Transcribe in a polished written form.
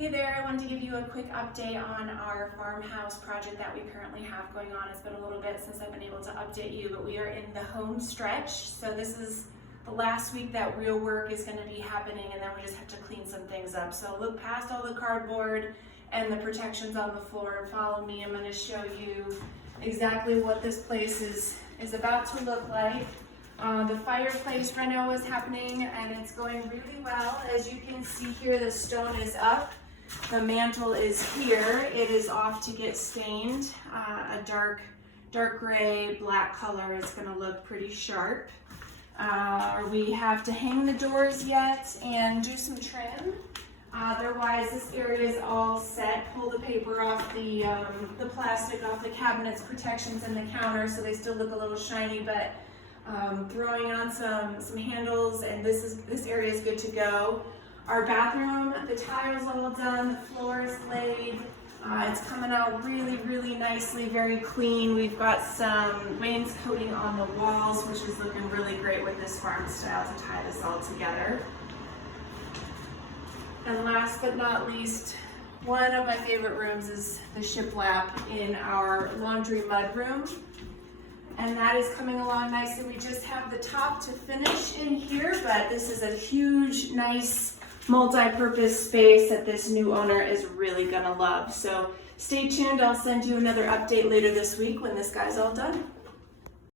Hey there, I wanted to give you a quick update on our farmhouse project that we currently have going on. It's been a little bit since I've been able to update you, but we are in the home stretch. So this is the last week that real work is going to be happening, and then we just have to clean some things up. So look past all the cardboard and the protections on the floor and follow me. I'm going to show you exactly what this place is about to look like. The fireplace reno is happening and it's going really well. As you can see here, the stone is up. The mantle is here. It is off to get stained. A dark gray, black color is going to look pretty sharp. We have to hang the doors yet and do some trim. Otherwise, this area is all set. Pull the paper off the plastic off the cabinets, protections, and the counter, so they still look a little shiny. But throwing on some handles, and this area is good to go. Our bathroom, the tile's all done, the floor is laid. It's coming out really, really nicely, very clean. We've got some wainscoting on the walls, which is looking really great with this farm style to tie this all together. And last but not least, one of my favorite rooms is the shiplap in our laundry mud room. And that is coming along nicely. We just have the top to finish in here, but this is a huge, nice, multi-purpose space that this new owner is really gonna love. So stay tuned. I'll send you another update later this week when this guy's all done.